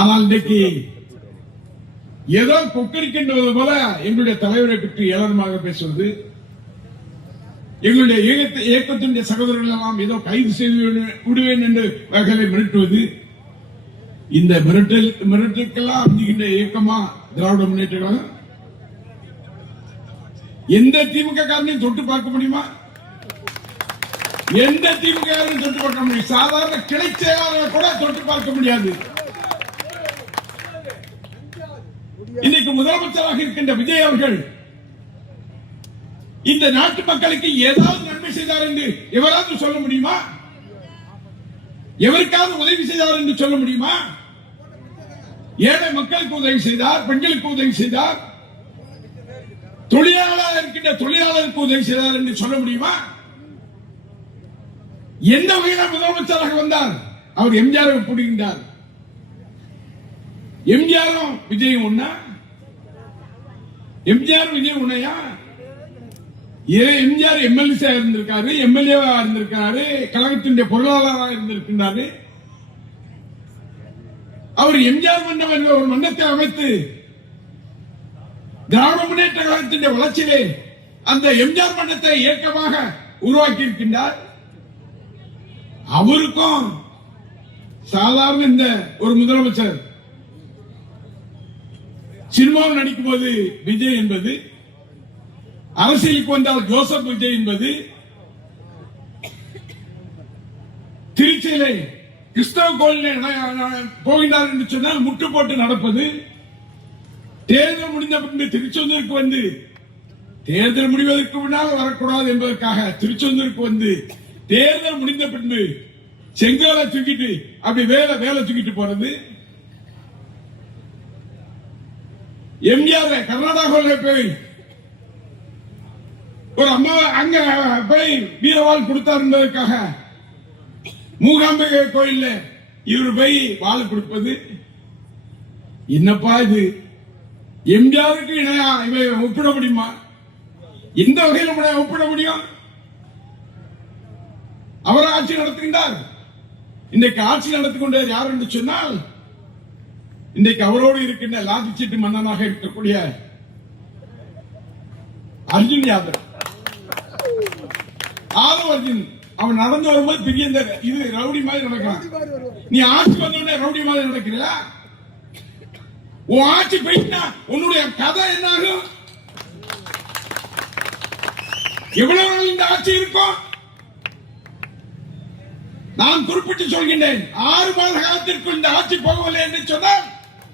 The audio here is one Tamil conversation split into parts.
ஆனால் இன்றைக்கு ஏதோ கொக்கரிக்கின்றது போல எங்களுடைய தலைவரை பற்றி ஏளனமாக பேசுவது, எங்களுடைய இயக்கத்தினுடைய சகோதரர்கள் எல்லாம் ஏதோ கைது செய்து விடுவேன் என்று வகைகளை மிரட்டுவது, இந்த மிரட்டலுக்கெல்லாம் அஞ்சுகின்ற இயக்கமா திராவிட முன்னேற்ற கழகம்? எந்த திமுக காரனையும் தொட்டு பார்க்க முடியுமா? எந்த திமுக தொட்டு பார்க்க முடியும்? சாதாரண கிளை செயலாளர் கூட தொட்டு பார்க்க முடியாது. இன்னைக்கு முதலமைச்சராக இருக்கின்ற விஜய் அவர்கள் இந்த நாட்டு மக்களுக்கு ஏதாவது நன்மை செய்தார் என்று எவராவது சொல்ல முடியுமா? எவருக்காவது உதவி செய்தார் என்று சொல்ல முடியுமா? ஏழை மக்களுக்கு உதவி செய்தார், பெண்களுக்கு உதவி செய்தார், தொழிலாளர் இருக்கின்ற தொழிலாளருக்கு உதவி செய்தார் என்று சொல்ல முடியுமா? எந்த வகையில் முதலமைச்சராக வந்தார்? அவர் எம்ஜிஆர் ஒப்பிடுகின்றார். எம்ஜிஆரும் விஜயும் ஒன்னா? எம்ஜிஆர் விஜய் உன்னையா? எம்ஜிஆர் எம்எல்ஏ இருந்திருக்காரு, எம்எல்ஏவா இருந்திருக்காரு, கழகத்தினுடைய பொருளாளராக இருந்திருக்கின்றாரு. அவர் எம்ஜிஆர் மன்றம் என்ற ஒரு மன்றத்தை அமைத்து திராவிட முன்னேற்ற கழகத்தின் வளர்ச்சியிலே அந்த எம்ஜிஆர் மன்றத்தை இயக்கமாக உருவாக்கி இருக்கின்றார். அவருக்கும் சாதாரண இந்த ஒரு முதலமைச்சர் சினிமாவில் நடிக்கும் போது விஜய் என்பது, அரசியலுக்கு வந்தால் ஜோசப் விஜய் என்பது, திருச்சியிலே கிறிஸ்தவ கோயிலில் போகின்றார் என்று சொன்னால் முட்டு போட்டு நடப்பது, தேர்தல் முடிந்த பின்பு திருச்செந்தூருக்கு வந்து தேர்தல் முடிவதற்கு முன்னால் வரக்கூடாது என்பதற்காக திருச்செந்தூருக்கு வந்து தேர்தல் முடிந்த பின்பு செங்கோலை தூக்கிட்டு அப்படி வேலை தூக்கிட்டு போறது, எம்ஜிஆர் கர்நாடகாவில் போய் ஒரு அம்மா அங்க போய் வீரவாள் கொடுத்தார் என்பதற்காக மூகாம்பிகை கோயில் இவர் போய் வாள் கொடுப்பது. என்னப்பா இது? எம்ஜிஆருக்கு இணையா இவை ஒப்பிட முடியுமா? எந்த வகையில் ஒப்பிட முடியும்? அவர் ஆட்சி நடத்துகின்றார். இன்றைக்கு ஆட்சி நடத்திக் கொண்டது யார் என்று சொன்னால், இன்றைக்கு அவரோடு இருக்கின்ற லாத்தி சீட்டு மன்னனாக இருக்கக்கூடிய அர்ஜுன் யாதவ், ஆதவ் அர்ஜுன். அவன் நடந்து வரும்போது பெரிய இது ரவுடி மாதிரி நடக்கிறான். நீ ஆட்சி வந்தோடனே ரவுடி மாதிரி நடக்கிறா? உன் ஆட்சி போயிட்டா உன்னுடைய கதை என்ன ஆகும்? எவ்வளவு நாள் இந்த ஆட்சி இருக்கும்? நான் குறிப்பிட்டு சொல்கின்றேன், 6 மாத காலத்திற்கு இந்த ஆட்சி போகவில்லை என்று சொன்னால்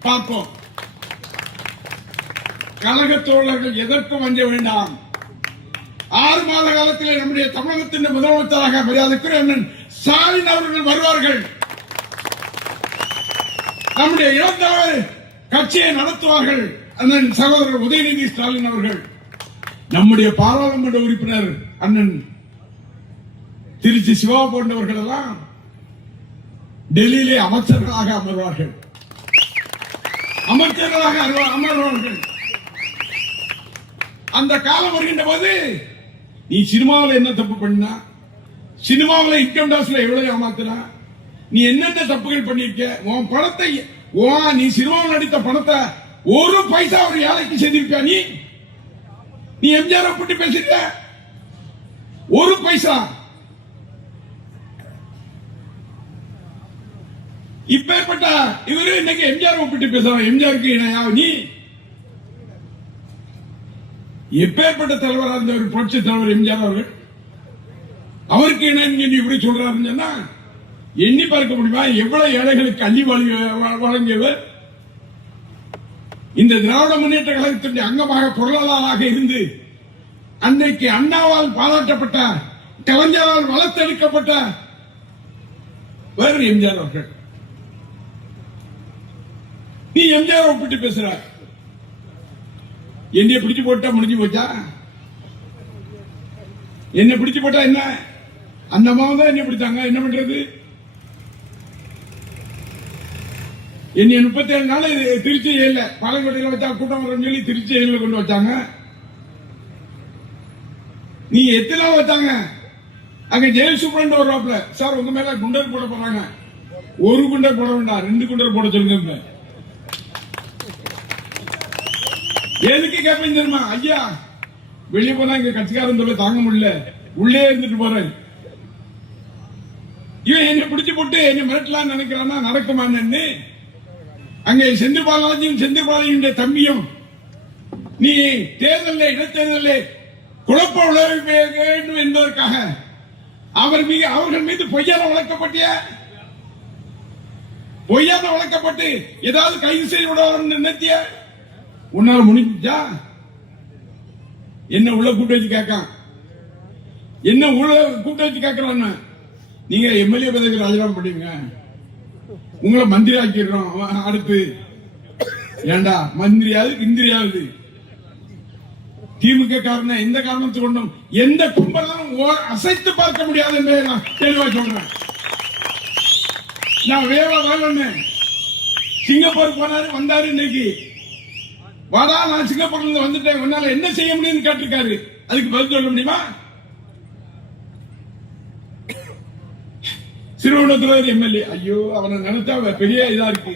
பார்ப்போம். கழக தோழர்கள் எதற்கும் வஞ்ச வேண்டாம். 6 மாத காலத்தில் நம்முடைய தமிழகத்தின் முதலமைச்சராக மரியாதைக்குரிய அண்ணன் ஸ்டாலின் அவர்கள் வருவார்கள். நம்முடைய இளந்தவர் கட்சியை நடத்துவார்கள். அண்ணன் சகோதரர் உதயநிதி ஸ்டாலின் அவர்கள், நம்முடைய பாராளுமன்ற உறுப்பினர் அண்ணன் திருச்சி சிவா போன்றவர்கள் எல்லாம் டெல்லியிலே அமைச்சர்களாக அமர்வார்கள். அந்த காலம் வருகின்ற போது, நீ சினிமாவில் என்ன தப்பு பண்ணா, சினிமாவில் இன்கம் டாக்ஸ்ல எவ்வளவு ஏமாத்தினா, நீ என்னென்ன தப்புகள் பண்ணிருக்க, உன் பணத்தை நீ சினிமாவில் நடித்த பணத்தை ஒரு பைசா ஒரு ஏழைக்கு செய்திருப்பியா? நீ எம்ஜிஆர் ஒப்பிட்டு பேசிருக்க? ஒரு பைசா. இப்பேற்பட்ட இவரு இன்னைக்கு எம்ஜிஆர் ஒப்பிட்டு பேசுறான். எம்ஜிஆருக்கு இணையா நீ? எப்பேற்பட்ட தலைவராக இருந்த ஒரு புரட்சி தலைவர் எம்ஜிஆர் அவர்கள், அவருக்கு இணைன்னு இப்படி சொல்றாருன்னு சொன்னா எண்ணி பார்க்க முடியுமா? எவ்வளவு ஏழைகளுக்கு அள்ளி வழங்கியவர். இந்த திராவிட முன்னேற்ற கழகத்தினுடைய அங்கமாக பொருளாளராக இருந்து அன்னைக்கு அண்ணாவால் பாராட்டப்பட்ட, கலைஞரால் வளர்த்தெடுக்கப்பட்ட வேறு எம்ஜிஆர் அவர்கள். நீ எம்ஜிஆர் ஒப்பிட்டு பேசுற? என்னைய பிடிச்சு போட்டா முடிஞ்சு போச்சா? என்ன பிடிச்சு போட்டா என்ன? அந்த அம்மாவும் தான் என்ன பிடிச்சாங்க. என்ன பண்றது? என்னைய 37 நாள் திருச்சி ஜெயில பாலக்கோட்டையில வச்சா கூட்டம் வரும் சொல்லி திருச்சி ஜெயில கொண்டு வச்சாங்க. நீ எத்தனை வச்சாங்க? அங்க ஜெயில் சூப்பரண்ட் வருவாப்ல, சார் உங்க மேல குண்டர் போட போறாங்க, ஒரு குண்டர் போட வேண்டாம், 2 குண்டர் போட சொல்லுங்க. எதுக்கு கேட்பேன் தெரியுமா? ஐயா வெளியே போனா இங்க கட்சிக்காரன் சொல்ல தாங்க முடியல, உள்ளே இருந்துட்டு போறேன். இவன் என்ன பிடிச்சு போட்டு என்ன மிரட்டலாம் நினைக்கிறான்னா நடக்குமான்னு. அங்கே செந்தில் பாலாஜியும் செந்தில் பாலாஜியுடைய தம்பியும் நீ தேர்தலில் இடைத்தேர்தலில் குழப்ப விளைவிக்க வேண்டும் என்பதற்காக அவர்கள் மீது பொய்யான வழக்கப்பட்டு ஏதாவது கைது செய்து விட நினைத்திய உன்னால முடிஞ்சா என்ன உள்ள கூட்ட வச்சு கேட்கான், என்ன உள்ள கூட்ட வச்சு கேட்கிறான். நீங்க எம்எல்ஏ பதவிக்கு ராஜினாமா பண்ணுவீங்க, உங்களை மந்திரி ஆக்கிடுறோம். அடுத்து ஏண்டா மந்திரியாவது இந்திரியாவது திமுக காரணம் எந்த காரணத்தை கொண்டும் எந்த கும்பலும் அசைத்து பார்க்க முடியாது என்பதை நான் தெளிவா சொல்றேன். நான் வேலை சிங்கப்பூர் போனாரு, வந்தாரு. இன்னைக்கு வாடா நான் சிங்கப்பூர்ல இருந்து வந்துட்டேன், உன்னால என்ன செய்ய முடியும்னு கேட்டிருக்காரு. அதுக்கு பதில் சொல்ல முடியுமா? திருவண்ணாமலை எம்எல்ஏ, ஐயோ அவனை நினைச்சா பெரிய இதா இருக்கு.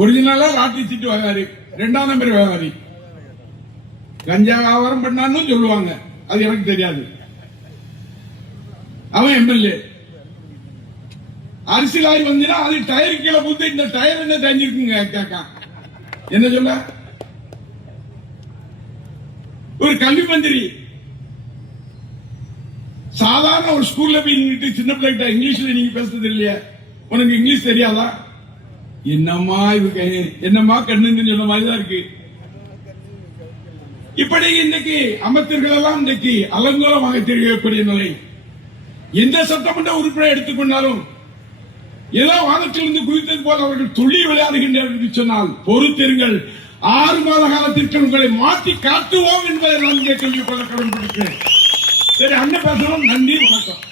ஒரிஜினலா லாட்டரி சீட்டு வாங்காரு, 2ஆம் நம்பர் வியாபாரி, கஞ்சா வியாபாரம் பண்ணான்னு சொல்லுவாங்க, அது எனக்கு தெரியாது. அவன் எம்எல்ஏ. அரிசி லாரி வந்துன்னா அது டயர் கீழே பூத்து இந்த டயர் என்ன தெரிஞ்சிருக்குங்க கேட்க என்ன சொல்ல. ஒரு கல்வி மந்திரி சாதாரண ஒரு ஸ்கூல்ல போய் நின்றுட்டு சின்ன பிள்ளைகிட்ட இங்கிலீஷ்ல நீங்க பேசுறது இல்லையா, உனக்கு இங்கிலீஷ் தெரியாதா? என்னம்மா இவங்க என்னம்மா கண்ணுன்னு சொன்ன மாதிரிதான் இருக்கு. இப்படி இன்னைக்கு அமைச்சர்கள் எல்லாம் இன்னைக்கு அலங்கோலமாக தெரியக்கூடிய நிலை. எந்த சட்டமன்ற உறுப்பினர் எடுத்துக்கொண்டாலும் ஏதோ வானத்திலிருந்து குதித்தது போல அவர்கள் துள்ளி விளையாடுகின்றனர் என்று சொன்னால் பொறுத்திருங்கள், 6 மாத காலத்திற்கு உங்களை மாற்றி காட்டுவோம் என்பதை நான் இங்கே சொல்லிக் கொள்ள கடமைப்பட்டிருக்கிறேன். சரி, அண்ணன் பேசணும். நன்றி, வணக்கம்.